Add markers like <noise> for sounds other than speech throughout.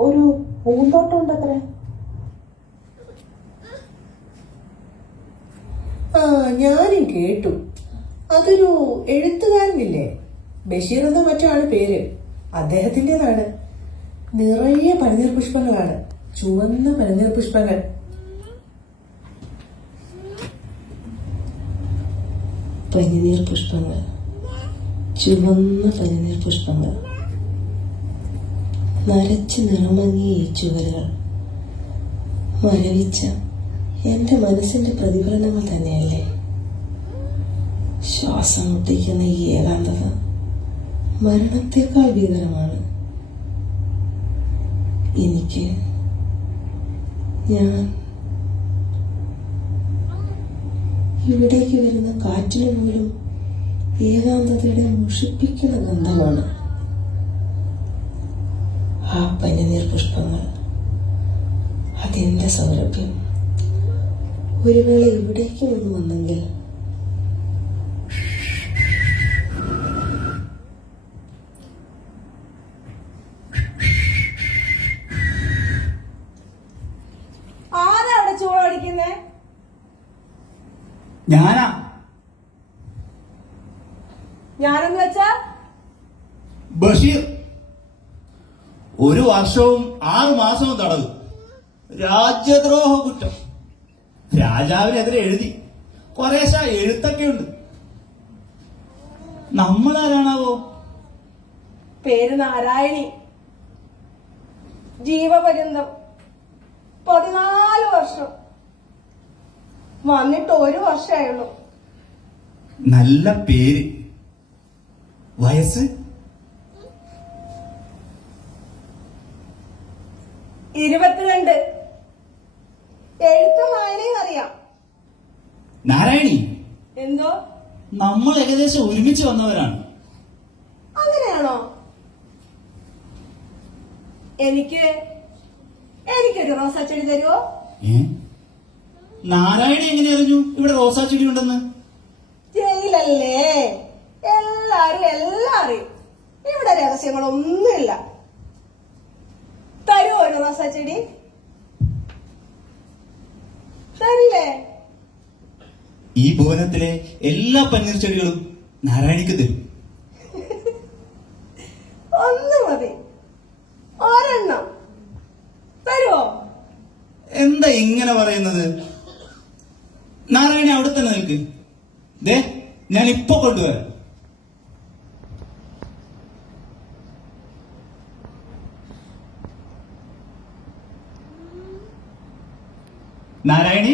ഒരു പൂന്തോട്ടം ഉണ്ടത്രേ ഞാനും കേട്ടു. അതൊരു എഴുത്തുകാരനില്ലേ? ബഷീർ എന്ന മറ്റാണ് പേര്. അദ്ദേഹത്തിന്റെതാണ്. നിറയെ പനിനീർ പുഷ്പങ്ങളാണ്. ചുവന്ന പനിനീർ പുഷ്പങ്ങൾ. പനിനീർ പുഷ്പങ്ങൾ. ചുവന്ന പനിനീർ പുഷ്പങ്ങൾ. നരച്ച് നിറമങ്ങിയ ഈ ചുവരുകൾ മരവിച്ച എന്റെ മനസ്സിന്റെ പ്രതിഫലനങ്ങൾ തന്നെയല്ലേ? ശ്വാസം മുട്ടിക്കുന്ന ഈ ഏകാന്തത മരണത്തെക്കാൾ ഭീകരമാണ്. എനിക്ക് ഞാൻ ഇവിടേക്ക് വരുന്ന കാറ്റിനു പോലും ഏകാന്തതയുടെ മുഷിപ്പിക്കുന്ന ഗന്ധമാണ്. ആ പനിനീർ പുഷ്പങ്ങൾ അതെന്റെ സൗരഭ്യം. ഒരു വേള ഇവിടേക്ക് ഒന്ന് വന്നെങ്കിൽ. ആരാ അവിടെ ചൂടടിക്കുന്നേ ഞാനാ ഞാനെന്ന് വെച്ചാ ബഷീർ ഒരു വർഷവും ആറു മാസവും തടവ്. രാജ്യദ്രോഹ കുറ്റം. രാജാവിനെതിരെ എഴുതി. കുറേശ എഴുത്തൊക്കെ ഉണ്ട്. നമ്മൾ ആരാണാവോ പേര് നാരായണി. ജീവപര്യന്തം. പതിനാല് വർഷം. വന്നിട്ട് ഒരു വർഷമായുള്ളൂ നല്ല പേര്. വയസ്സ്? ഇരുപത്തിരണ്ട്. എഴുത്തും വായനയും അറിയാം. നാരായണി എന്തോ? നമ്മൾ ഏകദേശം ഒരുമിച്ച് വന്നവരാണ്. അങ്ങനെയാണോ? എനിക്ക് എനിക്കൊരു റോസാ ചെടി തരുമോ നാരായണി എങ്ങനെ അറിഞ്ഞു? ഇവിടെ റോസാ ചെടി ഉണ്ടെന്ന്. ജയിലല്ലേ? എല്ലാരും എല്ലാം അറിയും. ഇവിടെ രഹസ്യങ്ങളൊന്നുമില്ല. തരുമോ റോസാ ചെടി തരില്ലേ? ഈ ഭുവനത്തിലെ എല്ലാ പന്നീർ ചെടികളും നാരായണിക്ക് തരും. <laughs> ഒന്ന് മതി. ഒരെണ്ണം. തരുമോ എന്താ ഇങ്ങനെ പറയുന്നത്? നാരായണി അവിടെ തന്നെ നിൽക്ക്. ദേ ഞാൻ ഇപ്പൊ കൊണ്ടുവരാം. നാരായണി?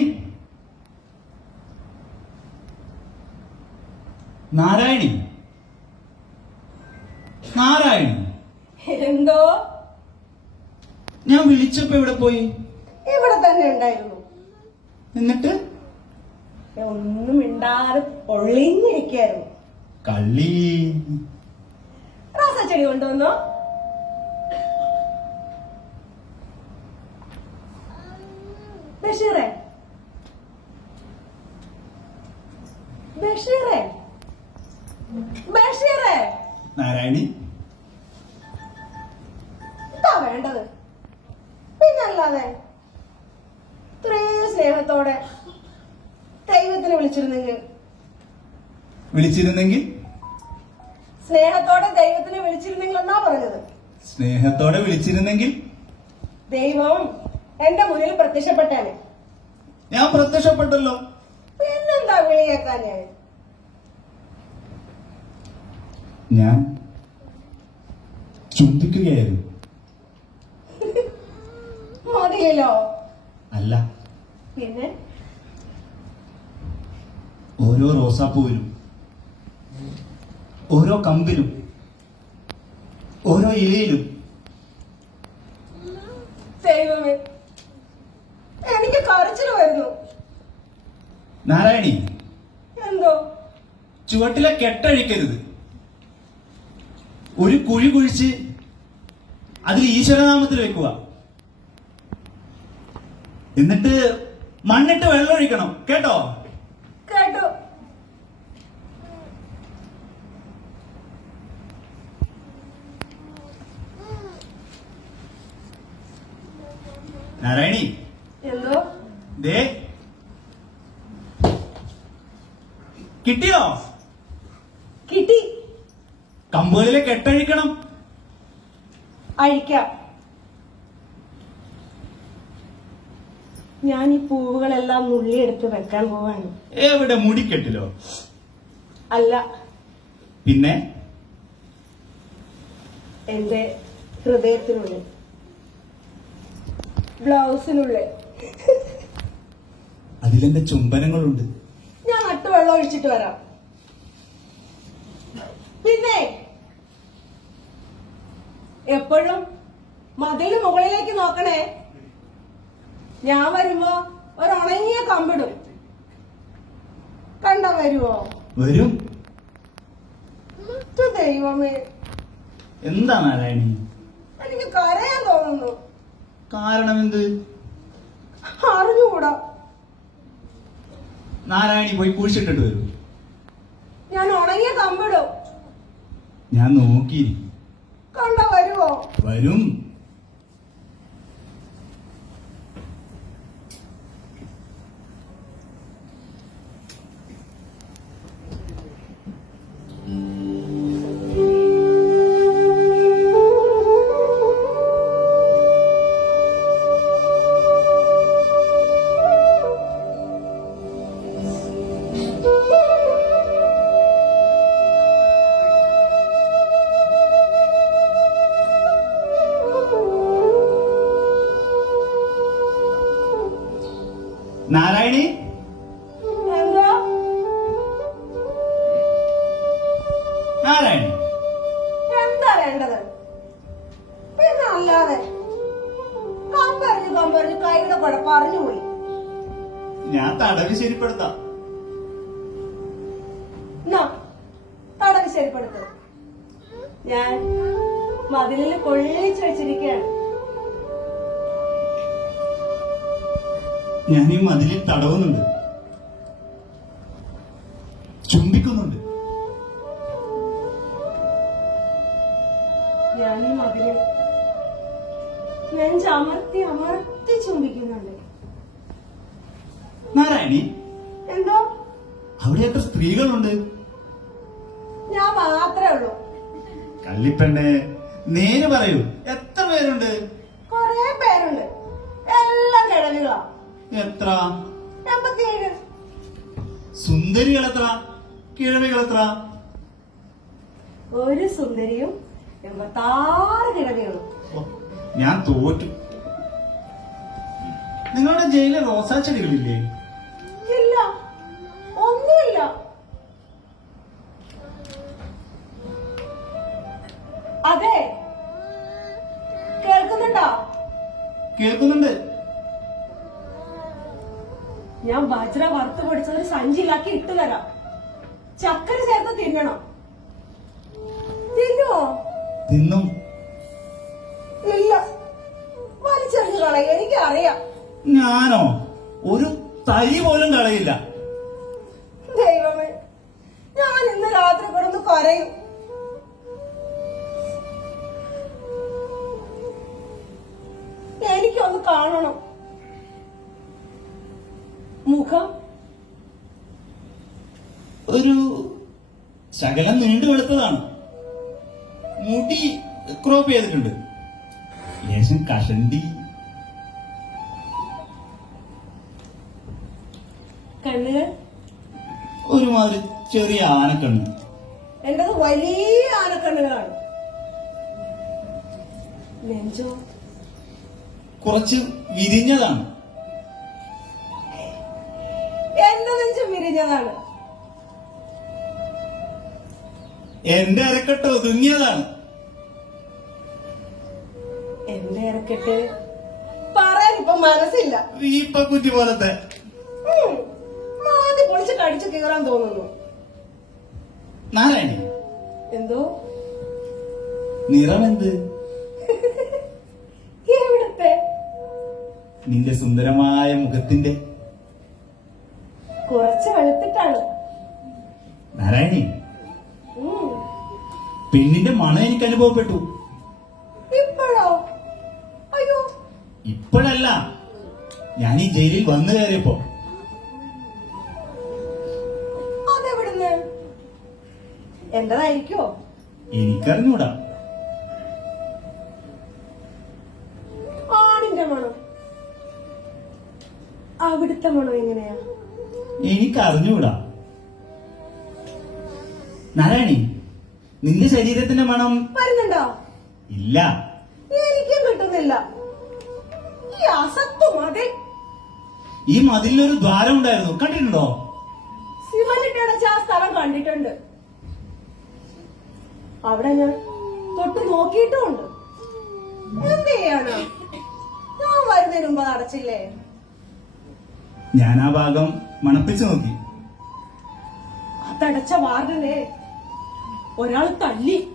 നാരായണി? നാരായണി? എന്തോ? ഞാൻ വിളിച്ചപ്പോ ഇവിടെ പോയി? ഇവിടെ തന്നെ ഉണ്ടായിരുന്നു. എന്നിട്ട്? ഒന്നും ഇണ്ടാതെ പൊള്ളിഞ്ഞിരിക്കായിരുന്നു കള്ളി. റോസാ ചെടി കൊണ്ടുവന്നോ? ബഷീറേ. ബഷീറേ. ബഷീറേ. നാരായണി. ഇതാ വേണ്ടത്? പിന്നല്ലാതെ ഇത്രയും സ്നേഹത്തോടെ ദൈവത്തിനെ വിളിച്ചിരുന്നെങ്കിൽ. വിളിച്ചിരുന്നെങ്കിൽ? സ്നേഹത്തോടെ ദൈവത്തിനെ വിളിച്ചിരുന്നെങ്കിൽ എന്നാ പറഞ്ഞത്? സ്നേഹത്തോടെ വിളിച്ചിരുന്നെങ്കിൽ ദൈവം എന്റെ മുന്നിൽ പ്രത്യക്ഷപ്പെട്ടാണ് ഞാൻ പ്രത്യക്ഷപ്പെട്ടല്ലോ പിന്നെന്താ വിളിയേക്കാൻ ഞാൻ? ഞാൻ ചുംബിക്കുകയായിരുന്നു <laughs> മതിയല്ലോ. അല്ല. പിന്നെ? ഓരോ റോസാപ്പൂവിലും ഓരോ കമ്പിലും ഓരോ ഇലയിലും. എനിക്ക് കരച്ചിൽ വരുന്നു നാരായണി. എന്തോ? ചുവട്ടിലെ കെട്ടഴിക്കരുത്. ഒരു കുഴി കുഴിച്ച് അതിൽ ഈശ്വരനാമത്തിൽ വെക്കുക. എന്നിട്ട് മണ്ണിട്ട് വെള്ളം ഒഴിക്കണം കേട്ടോ? കേട്ടോ. നാരായണി. എന്തോ? ദേ കിട്ടിയോ? കിട്ടി. കമ്പുകളിലെ കെട്ടഴിക്കണം. അഴിക്കാം. ഞാൻ ഈ പൂവുകളെല്ലാം നുള്ളിയെടുത്ത് വെക്കാൻ പോവാണ്. എവിടെ? മുടിക്കെട്ടിലോ? അല്ല. പിന്നെ? എന്റെ ഹൃദയത്തിനുള്ളിൽ. ബ്ലൗസിനുള്ളിൽ. അതിലെന്റെ ചുംബനങ്ങളുണ്ട്? ഞാൻ നട്ട് വെള്ളം ഒഴിച്ചിട്ട് വരാം. പിന്നെ എപ്പോഴും മതിന് മുകളിലേക്ക് നോക്കണേ. ഞാൻ വരുമ്പോ ഒരു ഉണങ്ങിയ കമ്പിടും. കണ്ട വരുവോ? വരും. ദൈവമേ. എന്താ നാരായണി? എനിക്ക് കരയാൻ തോന്നുന്നു. കാരണം എന്ത്? അറിഞ്ഞുകൂടാ. നാരായണി പോയി കുഴിച്ചിട്ടിട്ട് വരൂ. ഞാൻ ഉണങ്ങിയ കമ്പിടും. ഞാൻ നോക്കി. കണ്ട വരുമോ വരും. ഞാൻ തടവ് ശരിപ്പെടുത്താം. എന്നാ തടവ് ശരിപ്പെടുത്ത് ഞാൻ മതിലിൽ കൊള്ളിച്ച് വെച്ചിരിക്കുകയാണ്. ഞാൻ ഈ മതിലിൽ തടവുന്നുണ്ട്. കള്ളിപ്പെണ്ണെ നേര് പറയൂ. എത്ര പേരുണ്ട്? കൊറേ പേരുണ്ട്. എല്ലാം കിഴവികളാ എത്ര? എൺപത്തിയേഴ്. സുന്ദരികൾ എത്ര കിഴവികൾ എത്ര ഒരു സുന്ദരിയും എൺപത്താറ് കിഴവികളും ഞാൻ തോറ്റു. നിങ്ങളുടെ ജയിലിൽ റോസാ ചെടികളില്ലേ ഇല്ല. കേൾക്കുന്നുണ്ട്. ഞാൻ ബജ്ര വറുത്ത് പഠിച്ചത് ഒരു സഞ്ചിയിലാക്കി ഇട്ട് തരാം. ചക്കര ചേർത്ത് തിന്നണം. തിന്നുവോ? തിന്നും. ഇല്ല. വലിച്ചെറിഞ്ഞു എനിക്ക് അറിയാം ഞാനോ? ഒരു തൈ പോലും കളയില്ല. ദൈവമേ ഞാൻ ഇന്ന് രാത്രി കിടന്ന് കരയും. എനിക്കൊന്ന് കാണണം. മുഖം. ഒരു ശകലം നീണ്ടു വെളുത്തതാണ്. മുടി ക്രോപ്പ് ചെയ്തിട്ടുണ്ട്. ലേശം കഷണ്ടി. കണ്ണുകൾ ഒരുമാതിരി ചെറിയ ആനക്കണ്ണ്. എന്റത് വലിയ ആനക്കണ്ണുകളാണ് നെഞ്ചോ? കുറച്ച് വിരിഞ്ഞതാണ്. എന്റെ നെഞ്ചും വിരിഞ്ഞതാണ്. എന്റെ അരക്കെട്ട് ഒതുങ്ങിയതാണ്. എന്റെ അരക്കെട്ട്? പറയാൻ ഇപ്പൊ മനസ്സില്ല. വീപ്പക്കുറ്റി പോലത്തെ. ഉം. മാതി പൊളിച്ച് കടിച്ചു കീറാൻ തോന്നുന്നു. നാരായണി. എന്തോ? നിറമെന്ത് നിന്റെ സുന്ദരമായ മുഖത്തിന്റെ കുറച്ച് വെളുത്തിട്ടാണ്. നാരായണി. പെണ്ണിന്റെ മണം എനിക്ക് അനുഭവപ്പെട്ടു. ഇപ്പോഴോ? അയ്യോ. ഇപ്പോഴല്ല. ഞാൻ ഈ ജയിലിൽ വന്നു കയറിയപ്പോ. അതെവിടുന്ന്? എന്റേതായിരിക്കോ എനിക്കറിഞ്ഞൂടാ. നിന്റെ ശരീരത്തിന്റെ മണം വരുന്നുണ്ടോ? ഇല്ല. എനിക്കും കിട്ടുന്നില്ല. ഈ അസത്വ മതിൽ ഈ മതിലൊരു ദ്വാരം ഉണ്ടായിരുന്നു കണ്ടിട്ടുണ്ടോ? ശിവനിട്ടടച്ച ആ സ്ഥലം കണ്ടിട്ടുണ്ട്. അവിടെ ഞാൻ തൊട്ട് നോക്കിയിട്ടുണ്ട് എന്ത് ചെയ്യാണ് ഞാൻ വരുന്നതിന് മുമ്പ് അടച്ചില്ലേ ഞാൻ ആ ഭാഗം മണപ്പിച്ചു നോക്കി. അതടച്ച വാർഡിനെ ഒരാൾ തല്ലി.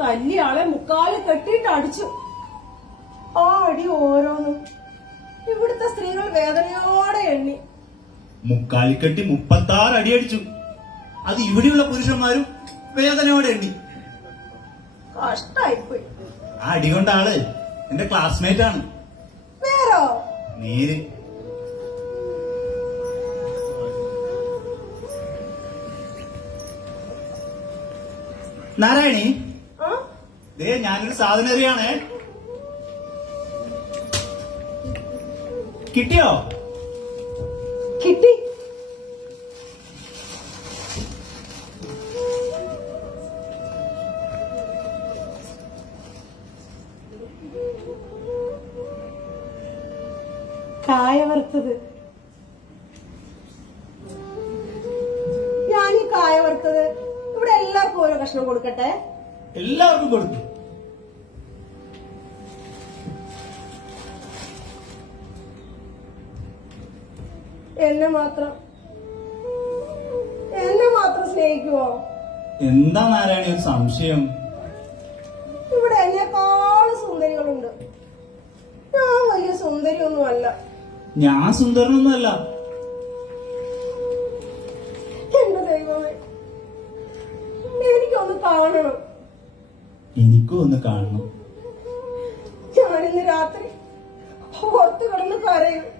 തല്ലി ആളെ മുക്കാൽ കെട്ടിയിട്ട് അടിച്ചു. ആ അടി ഓരോന്നും. ഇവിടുത്തെ സ്ത്രീകൾ വേദനയോടെ എണ്ണി. മുക്കാലി കെട്ടി മുപ്പത്തി ആറ് അടി അടിച്ചു. അത് ഇവിടെയുള്ള പുരുഷന്മാരും വേദനയോടെ എണ്ണി. കഷ്ടായിപ്പോയി. ആ അടി കൊണ്ട ആൾ എന്റെ ക്ലാസ്മേറ്റ് ആണ്. വേറോ? നേര്. നാരായണി? ദേ ഞാനൊരു സാധനം എറിയാണേ കിട്ടിയോ? കിട്ടി. കായ വറുത്തത്. കൊടുക്കട്ടെ? എല്ലാവർക്കും കൊടുത്തു എന്നെ മാത്രം. എന്നെ മാത്രം സ്നേഹിക്കുവോ? എന്താ നാരായണി ഒരു സംശയം? ഇവിടെ എന്നെക്കാളും സുന്ദരികളുണ്ട്. ഞാൻ വലിയ സുന്ദരിയൊന്നുമല്ല. ഞാൻ സുന്ദരനൊന്നുമല്ല. കാണണം എനിക്കും ഒന്ന് കാണണം. ഞാനിന്ന് രാത്രി പുറത്തു കിടന്ന് കരയും.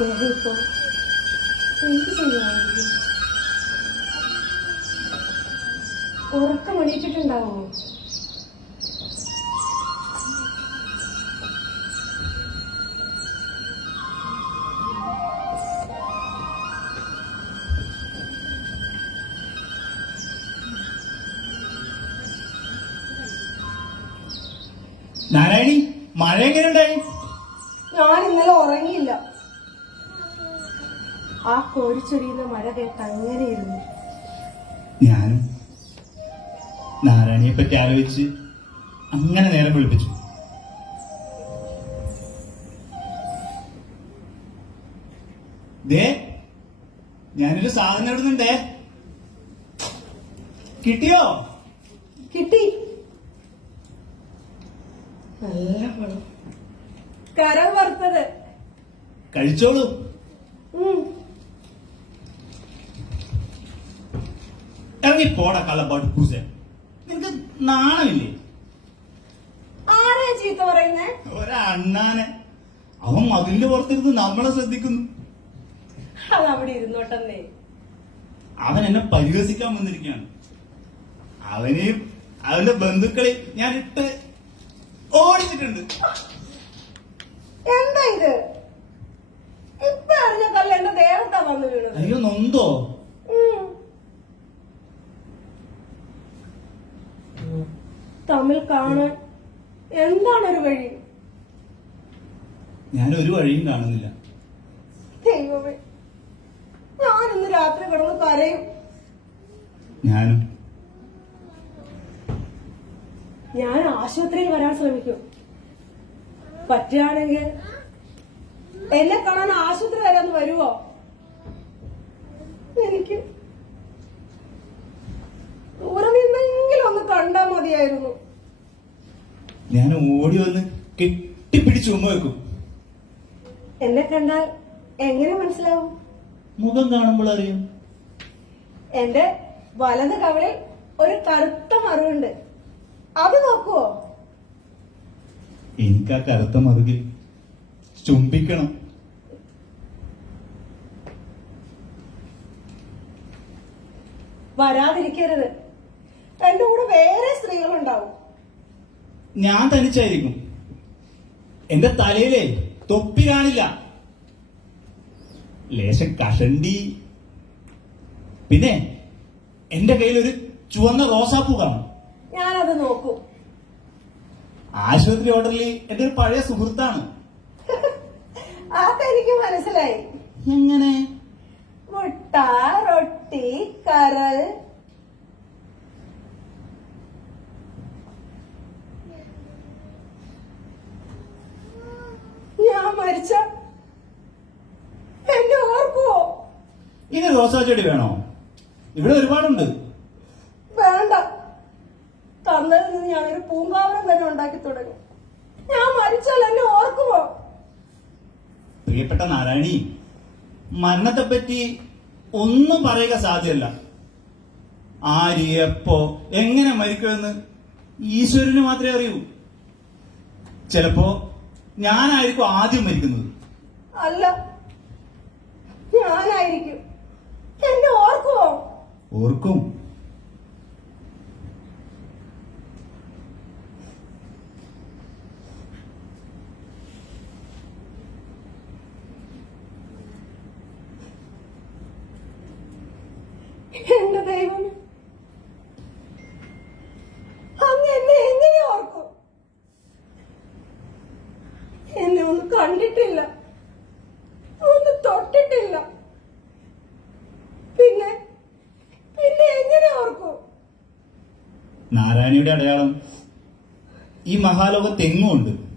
അദ്ദേഹം ആ കോരിച്ചൊരിയുന്ന മഴ കേട്ട് അങ്ങനെ ഇരുന്നു ഞാനും നാരായണിയെ പറ്റി ആലോചിച്ച് അങ്ങനെ നേരം വിളിപ്പിച്ചു. ദേ ഞാനൊരു സാധനം ഇടുന്നുണ്ടേ കിട്ടിയോ? കിട്ടി. നല്ല പണം. കരം വറുത്തത്. കഴിച്ചോളൂ. ഇറങ്ങി പോടാ കള്ളപ്പാട്ട് പൂസ നിനക്ക് നാണമില്ലേ? ആരാ ചീത്ത പറയുന്നേ? ഒരണ്ണാനെ. അവൻ മതിലിന്റെ പുറത്തിരുന്ന് നമ്മളെ ശ്രദ്ധിക്കുന്നു. അത് അവിടെ ഇരുന്നോട്ടെന്നേ. അവൻ എന്നെ പരിഹസിക്കാൻ വന്നിരിക്കുകയാണ്. അവനെയും അവന്റെ ബന്ധുക്കളെ ഞാൻ ഇട്ട് ഓടിച്ചിട്ടുണ്ട്. എന്താ ഇത്? ഇപ്പൊ അറിഞ്ഞ കല്ല് എന്റെ ദേഹത്താ വന്നു വീണത്. അയ്യോ നൊന്തോ? തമ്മിൽ കാണാൻ എന്താണ് ഒരു വഴി? ഞാൻ ഒരു വഴിയും കാണുന്നില്ല. ദൈവമേ ഞാൻ ഇന്ന് രാത്രി കിടന്ന് കരയും. ഞാനും. ഞാൻ ആശുപത്രിയിൽ വരാൻ ശ്രമിക്കും. പറ്റുകയാണെങ്കിൽ എന്നെ കാണാൻ ആശുപത്രി വരാന്ന് വരുവോ? എനിക്ക് ദൂരെ നിന്നെങ്കിലും ഒന്ന് കണ്ടാ മതിയായിരുന്നു. ഞാൻ ഓടി വന്ന് കെട്ടിപ്പിടിച്ച് ഉമ്മ വെക്കും. എന്നെ കണ്ടാൽ എങ്ങനെ മനസ്സിലാവും? മുഖം കാണുമ്പോൾ അറിയും. എന്റെ വലത് കവളിൽ ഒരു കറുത്ത മറുണ്ട് അത് നോക്കുവോ? എനിക്ക് ആ കറുത്ത മറുകിൽ ചുംബിക്കണം. വരാതിരിക്കരുത്. എന്റെ കൂടെ വേറെ സ്ത്രീകളുണ്ടാവും. ഞാൻ തനിച്ചായിരിക്കും. എന്റെ തലയിലെ തൊപ്പി കാണില്ല. ലേശം കഷണ്ടി. പിന്നെ എന്റെ കയ്യിൽ ഒരു ചുവന്ന റോസാപ്പൂ കാണും. ഞാനത് നോക്കും. ആശുപത്രി ഓർഡറിൽ എന്റെ ഒരു പഴയ സുഹൃത്താണ്. അതെനിക്ക് മനസ്സിലായി. എങ്ങനെ? മുട്ട റൊട്ടി കരൾ ഞാൻ മരിച്ച എന്നെ ഓർക്കുവോ ഇനി റോസാ ചെടി വേണോ? ഇവിടെ ഒരുപാടുണ്ട്. വേണ്ട. തന്നതിൽ നിന്ന് ഞാനൊരു പൂങ്കാവനം തന്നെ ഉണ്ടാക്കി തുടങ്ങി. ഞാൻ മരിച്ചാൽ എന്നെ ഓർക്കുമോ പ്രിയപ്പെട്ട നാരായണി മരണത്തെ പറ്റി ഒന്നും പറയുക സാധ്യമല്ല ആര് എപ്പോ എങ്ങനെ മരിക്കുമെന്ന് ഈശ്വരന് മാത്രമേ അറിയൂ. ചിലപ്പോ ഞാനായിരിക്കും ആദ്യം മരിക്കുന്നത്. അല്ല. ഞാനായിരിക്കും. എന്നെ ഓർക്കുമോ ഓർക്കും. എന്റെ ദൈവം അങ്ങ് എന്നെ എങ്ങനെ ഓർക്കും എന്നെ ഒന്ന് കണ്ടിട്ടില്ല ഒന്ന് തൊട്ടിട്ടില്ല പിന്നെ പിന്നെ എങ്ങനെ ഓർക്കും നാരായണിയുടെ അടയാളം ഈ മഹാലോകത്ത് എങ്ങും ഉണ്ട്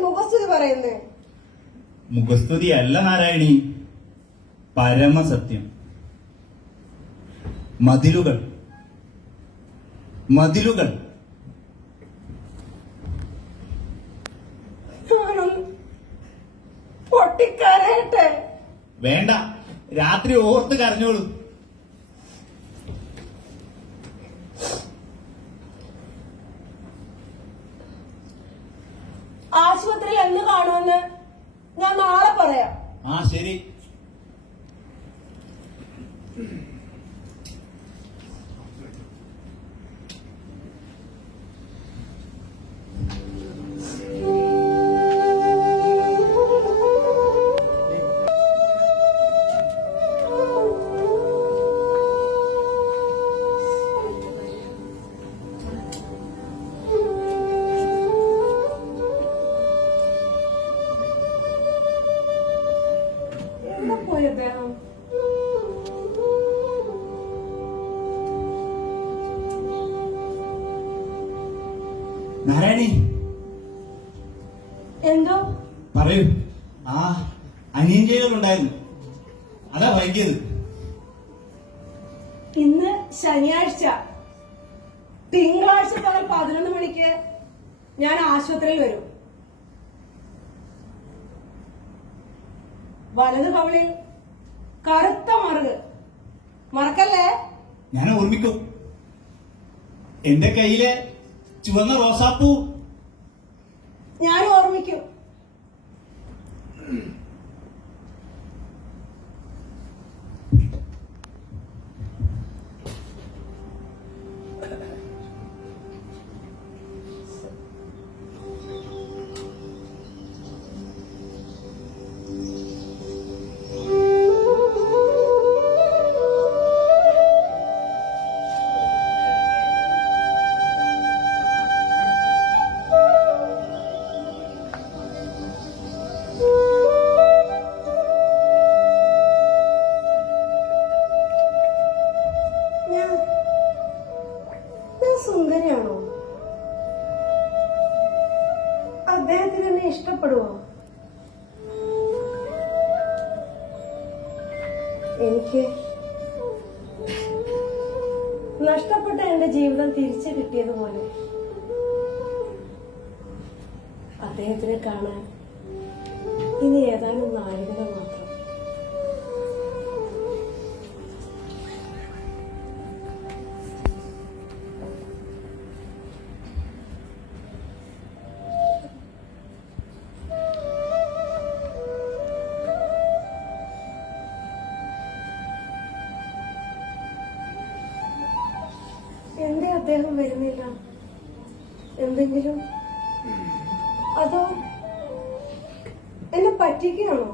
മുഖസ്തുതി പറയുന്നേ? മുഖസ്തുതി അല്ല നാരായണി. പരമസത്യം. മതിലുകൾ. മതിലുകൾ. പൊട്ടിക്കരയട്ടെ. വേണ്ട. രാത്രി ഓർത്ത് കരഞ്ഞോളൂ. ആശുപത്രിയിൽ എന്ന് കാണുമെന്ന് ഞാൻ നാളെ പറയാം. ആ ശരി. ജയിലുണ്ടായിരുന്നു അതാ വൈകിയത്. ഇന്ന് ശനിയാഴ്ച. തിങ്കളാഴ്ച പകൽ പതിനൊന്ന് മണിക്ക് ഞാൻ ആശുപത്രിയിൽ വരും. വലത് കവളിൽ കറുത്ത മറുക്. മറക്കല്ലേ? ഞാൻ ഓർമ്മിക്കും. എന്റെ കയ്യിലെ ചുവന്ന റോസാപ്പൂ. ഞാൻ ഓർമ്മിക്കും. അദ്ദേഹം വരുന്നില്ല. എന്തെങ്കിലും? അതോ എന്നെ പറ്റിക്കുകയാണോ?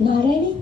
നാരായണി?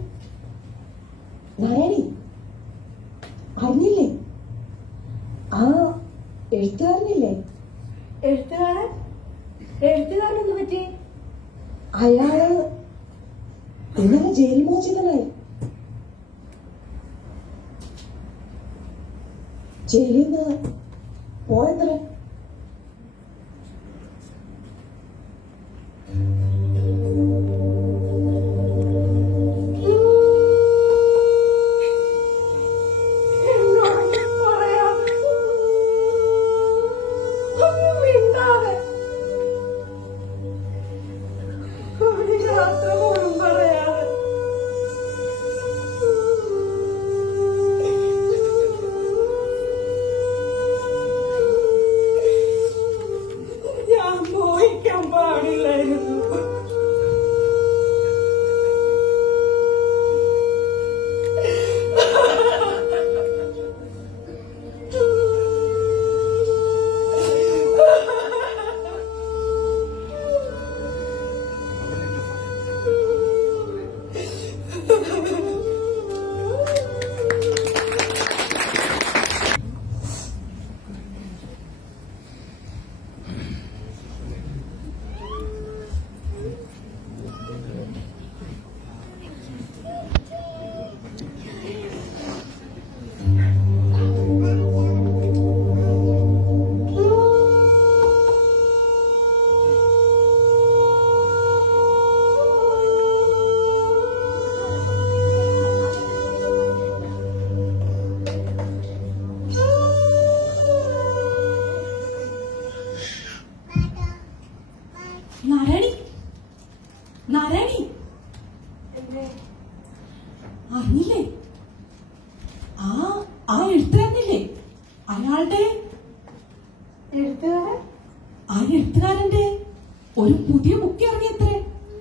ഒരു പുതിയ ബുക്ക് ഇറങ്ങിയത്രേ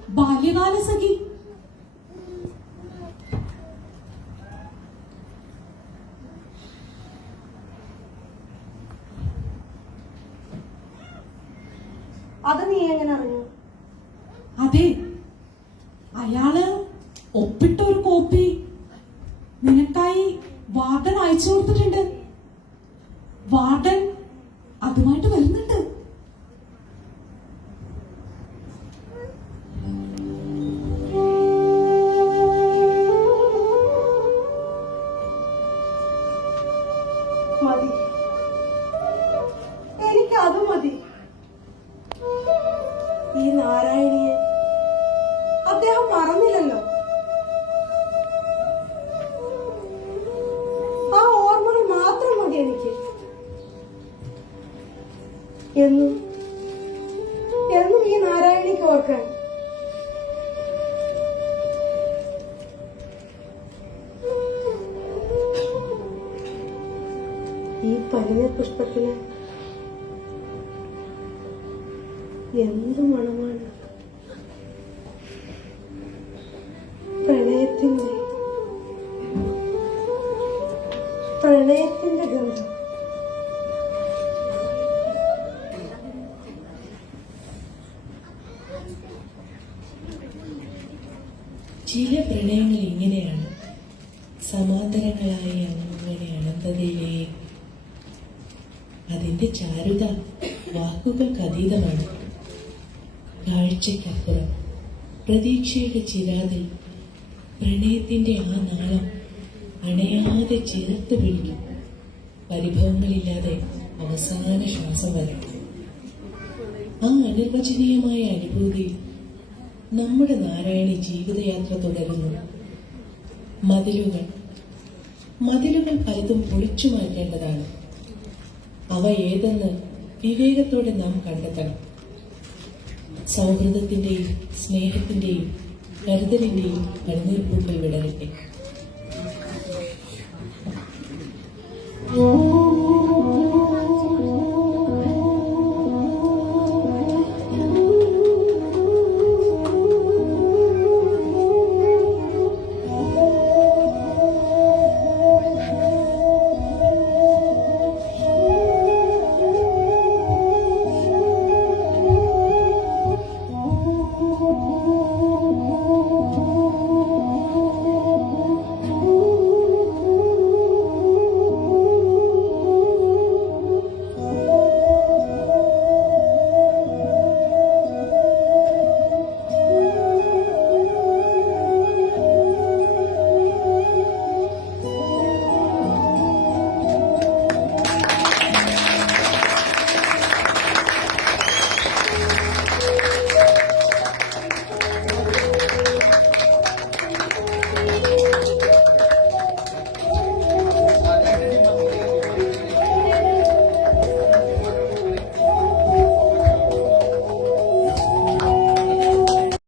ബാല്യകാല സഖി എന്നും എന്നും ഈ നാരായണിക്ക് ഓർക്കാൻ. ഈ പരിഞ്ഞ പുഷ്പത്തിന് എന്ത് അതീതമാണ് കാഴ്ചയ്ക്കപ്പുറം പ്രതീക്ഷയുടെ ചിരാതിൽ പ്രണയത്തിന്റെ ആ നാളം അണയാതെ ചേർത്ത് പിടിക്കും. പരിഭവങ്ങളില്ലാതെ അവസാന ശ്വാസം വരെ. ആ അനിർവചനീയമായ അനുഭൂതി നമ്മുടെ നാരായണി ജീവിതയാത്ര തുടരുന്നു. മതിലുകൾ. മതിലുകൾ പലതും പൊളിച്ചു മാറ്റേണ്ടതാണ്. അവ ഏതെന്ന് വിവേകത്തോടെ നാം കണ്ടെത്തണം. സൗഹൃദത്തിന്റെയും സ്നേഹത്തിന്റെയും കരുതലിന്റെയും കരുനീർപ്പൂക്കൾ വിടരട്ടെ